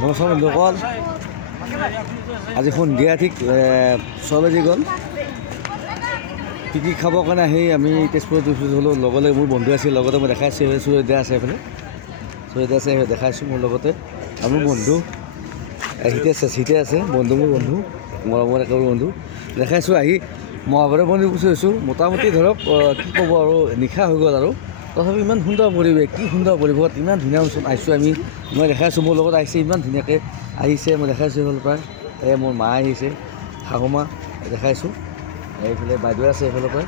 নমস্কাৰ বন্ধুসকল, আজি সন্ধিয়া ঠিক 6 বাজি গ'ল। পিকনিক খাবৰ কাৰণে আহি আমি তেজপুৰত হ'লোঁ। লগতে মোৰ বন্ধু আছিল, লগতে মই দেখাইছোঁ সুৰেদা আছে এইফালে, সুৰেদা আছে দেখাইছোঁ মোৰ লগতে। আৰু মোৰ বন্ধু সিতে আছে বন্ধু, মোৰ বন্ধু মৰমৰ একেবাৰে বন্ধু দেখাইছোঁ। আহি মহাভৈৰৱ মন্দিৰ গুচি গৈছোঁ। মোটামুটি ধৰক কি ক'ব আৰু নিশা হৈ গ'ল আৰু তথাপি ইমান সুন্দৰ পৰিৱেশ, কি সুন্দৰ পৰিৱেশত ইমান ধুনীয়া আহিছোঁ আমি। মই দেখাইছোঁ মোৰ লগত আহিছে, ইমান ধুনীয়াকৈ আহিছে। মই দেখাইছোঁ এইফালৰ পৰা মোৰ মা আহিছে, শাহু মা দেখাইছোঁ। এইফালে বাইদেউ আছে এইফালৰ পৰা,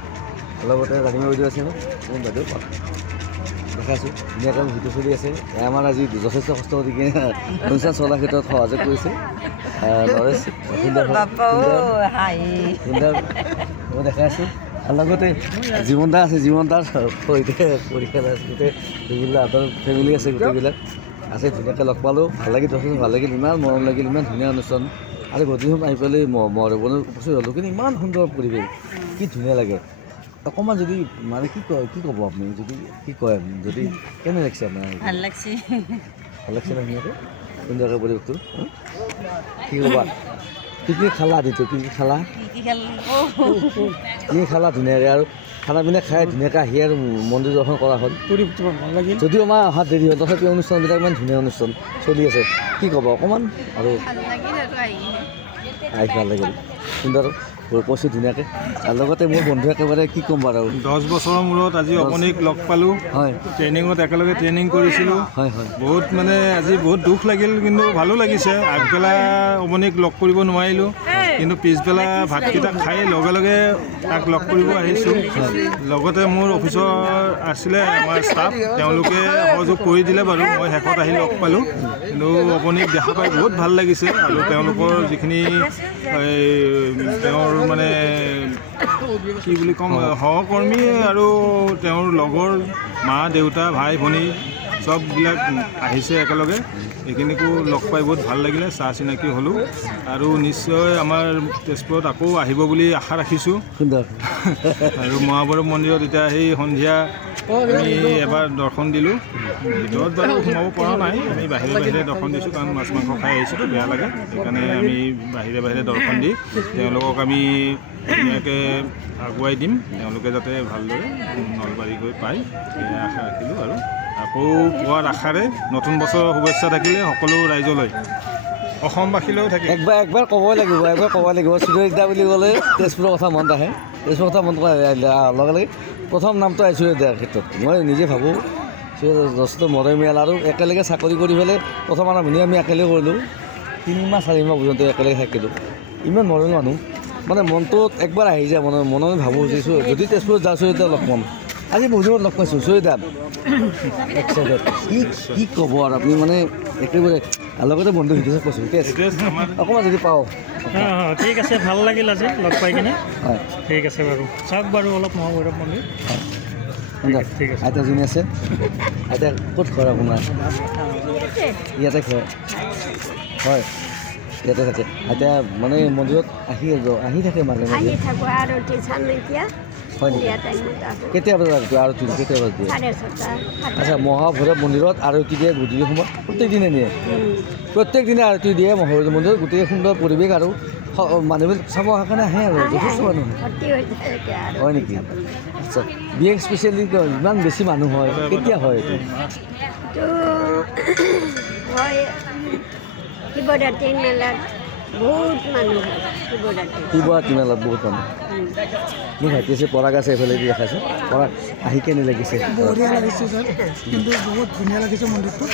লগতে ৰাতিমা বাইদেউ আছে ন, মোৰ বাইদেউ দেখাইছোঁ। ধুনীয়াকৈ ভিডিঅ' চলি আছে। আমাৰ আজি যথেষ্ট কষ্ট কৰি কিনে অনুষ্ঠান চলাৰ ক্ষেত্ৰত সহযোগ কৰিছে নৰেশ সুন্দৰ মই দেখাইছোঁ। আৰু লগতে জীৱন দা আছে, জীৱন দাৰ সৈতে পৰীক্ষা আছে, গোটেই সিহঁতৰ ফেমিলি আছে, গোটেইবিলাক আছে। ধুনীয়াকৈ লগ পালোঁ, ভাল লাগিল, যথেষ্ট ভাল লাগিল, ইমান মৰম লাগিল, ইমান ধুনীয়া অনুষ্ঠান। আৰু গধূলি সময় আহি পেলাই মহাভৈৰৱলৈ উপস্থিত হ'লোঁ, কিন্তু ইমান সুন্দৰ পৰিৱেশ, কি ধুনীয়া লাগে। অকণমান যদি মানে কি ক'ব আপুনি, যদি কি কয়, যদি কেনে লাগিছে আপোনাৰ? ভাল লাগছে, ভাল লাগছে ন ধুনীয়াকৈ সুন্দৰকৈ পৰিৱেশটো। কি ক'বা, কি খালা দিটো, কি খালা ধুনীয়াকৈ? আৰু খানা পিনা খাই ধুনীয়াকৈ আহি আৰু মন্দিৰ দৰ্শন কৰা হ'ল। ভাল লাগিল, যদিও আমাৰ অহাত দেৰি হ'ল, তথাপিও অনুষ্ঠানবিলাক ইমান ধুনীয়া অনুষ্ঠান চলি আছে। কি ক'ব অকণমান? আৰু আহি ভাল লাগিল, সুন্দৰ কৈছোঁ ধুনীয়াকৈ। আৰু লগতে মোৰ বন্ধু একেবাৰে কি ক'ম বাৰু, 10 বছৰৰ মূৰত আজি অকণিক লগ পালোঁ। হয়, ট্ৰেইনিঙত একেলগে ট্ৰেইনিং কৰিছিলোঁ। হয় হয়, বহুত মানে আজি বহুত দুখ লাগিল, কিন্তু ভালো লাগিছে। আগবেলা অকণিক লগ কৰিব নোৱাৰিলোঁ, কিন্তু পিছবেলা ভাতকেইটা খাই লগে লগে তাক লগ কৰিব আহিছোঁ। লগতে মোৰ অফিচৰ আছিলে আমাৰ ষ্টাফ, তেওঁলোকে সহযোগ কৰি দিলে বাৰু। মই শেষত আহি লগ পালোঁ, কিন্তু অকণিক দেখা পাই বহুত ভাল লাগিছে। আৰু তেওঁলোকৰ যিখিনি তেওঁৰ মানে কি বুলি ক'ম, সহকৰ্মী আৰু তেওঁৰ লগৰ মা দেউতা ভাই ভনী চববিলাক আহিছে একেলগে। এইখিনিকো লগ পাই বহুত ভাল লাগিলে, চাহ চিনাকি হ'লোঁ। আৰু নিশ্চয় আমাৰ তেজপুৰত আকৌ আহিব বুলি আশা ৰাখিছোঁ। আৰু মহাভৈৰৱ মন্দিৰত এতিয়া সেই সন্ধিয়া আমি এবাৰ দৰ্শন দিলোঁ। ভিতৰত বাৰু সোমাব পৰা নাই, আমি বাহিৰে বাহিৰে দৰ্শন দিছোঁ, কাৰণ মাছ মাংস খাই আহিছিলোঁ, বেয়া লাগে। সেইকাৰণে আমি বাহিৰে বাহিৰে দৰ্শন দি তেওঁলোকক আমি ধুনীয়াকৈ আগুৱাই দিম, তেওঁলোকে যাতে ভালদৰে নলবাৰী গৈ পায়, সেয়া আশা ৰাখিলোঁ। আৰু আকৌ পোৱাৰ আশাৰে নতুন বছৰৰ শুভেচ্ছা থাকিলে সকলো ৰাইজলৈ, অসমবাসীলৈও থাকিল। একবাৰ ক'বই লাগিব সুৰেদা বুলি ক'লে তেজপুৰৰ কথা মনত আহে। তেজপুৰৰ কথা মনত লগে লগে প্ৰথম নামটো আহিছোঁ সুৰেদাৰ ক্ষেত্ৰত। মই নিজে ভাবোঁ যথেষ্ট মৰমীয়াল, আৰু একেলগে চাকৰি কৰি পেলাই প্ৰথম আৰম্ভণি আমি একেলগে কৰিলোঁ। 3 মাহ 4 মাহ পৰ্যন্ত একেলগে থাকিলোঁ। ইমান মৰমীয়াল মানুহ, মানে মনটোত একবাৰ আহি যায়, মনত ভাবোঁ যদি তেজপুৰত যাওঁ সুৰেদা লগ পাম। আজি বহুত দিনত লগ পাইছোঁ সুৰেদা এক্সাইটেড, কি ক'ব আৰু আপুনি, মানে একেবাৰে। লগতে বন্ধু হিচাপে কৈছোঁ অকণমান যদি পাওঁ। ঠিক আছে, ভাল লাগিল আজি লগ পাই কিনে। হয়, ঠিক আছে বাৰু, চাওক বাৰু অলপ মহাভৈৰৱ মন্দিৰ। ঠিক আছে। আইতাজনী আছে, আইতা ক'ত ঘৰ আপোনাৰ? ইয়াতে ঘৰ, হয় ইয়াতে থাকে। আইতা মানে মন্দিৰত আহি থাকে মাজে মাজে। হয় নেকি? কেতিয়া বজাত আৰতি কেতিয়া বজাত দিয়ে? আচ্ছা, মহাভৈৰৱ মন্দিৰত আৰতি দিয়ে গধূলি সময়ত, প্ৰত্যেক দিনে দিয়ে, প্ৰত্যেক দিনে আৰতি দিয়ে মহাভৈৰৱ মন্দিৰত। গোটেই সুন্দৰ পৰিৱেশ, আৰু মানুহবিলাক চাব কাৰণে আহে আৰু যথেষ্ট মানুহ হয় নেকি? আচ্ছা, বিশেষ স্পেচিয়েলি ইমান বেছি মানুহ হয়, কেতিয়া হয় এইটো? শিৱৰাত্ৰি মেলাত বহুত মানুহ হয়। শিৱৰাত্ৰি মেলাত বহুত মানুহ। মোৰ ভাইটি আছে, পৰাগ আছে, এইফালে দি দেখাইছোঁ। পৰাগ আহি কেনে লাগিছে? বঢ়িয়া লাগিছে ছাৰ, কিন্তু বহুত ধুনীয়া লাগিছে মন্দিৰটো।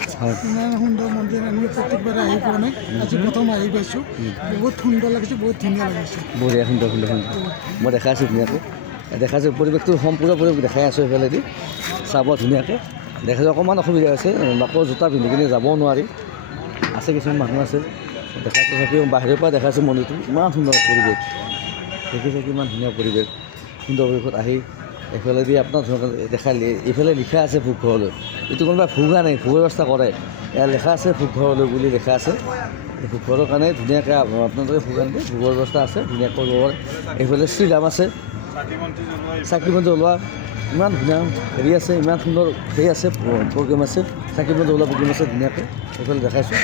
ইমান সুন্দৰ মন্দিৰ আমি প্ৰত্যেকবাৰে আহি পোৱা নাই, আজি প্ৰথম আহি পাইছোঁ। বহুত সুন্দৰ লাগিছে, বহুত ধুনীয়া লাগিছে। বঢ়িয়া, সুন্দৰ। মই দেখাইছোঁ ধুনীয়াকৈ, দেখাইছোঁ পৰিৱেশটো সম্পূৰ্ণ পৰিৱেশ দেখাই আছোঁ। এইফালেদি চাব ধুনীয়াকৈ দেখাইছোঁ। অকণমান অসুবিধা হৈছে, আকৌ জোতা পিন্ধি কিনে যাবও নোৱাৰি, আছে কিছুমান মানুহ আছে। দেখাইছোঁ, তথাপিও বাহিৰৰ পৰা দেখাইছোঁ মন্দিৰটো, ইমান সুন্দৰ পৰিৱেশ। দেখিছে কিমান ধুনীয়া পৰিৱেশ, সুন্দৰ পৰিৱেশত আহি এইফালেদি আপোনাৰ দেখালে এইফালে লিখা আছে ভোগ ঘৰলৈ। এইটো কোনোবাই ভোগ আনে, ভোগৰ ব্যৱস্থা কৰে, ইয়াত লেখা আছে ভোগ ঘৰলৈ বুলি লেখা আছে। ভোগ ঘৰৰ কাৰণে ধুনীয়াকৈ আপোনালোকে ভোগ আনিব, ভোগৰ ব্যৱস্থা আছে ধুনীয়াকৈ কৰিব পাৰে। এইফালে শ্ৰীৰাম আছে, চাকি বন্তি জ্বলোৱা ইমান ধুনীয়া হেৰি আছে, ইমান সুন্দৰ হেৰি আছে, প্ৰগ্ৰেম আছে, চাকি বন্তি জ্বলোৱা প্ৰগ্ৰেম আছে ধুনীয়াকৈ, সেইফালে দেখাইছোঁ।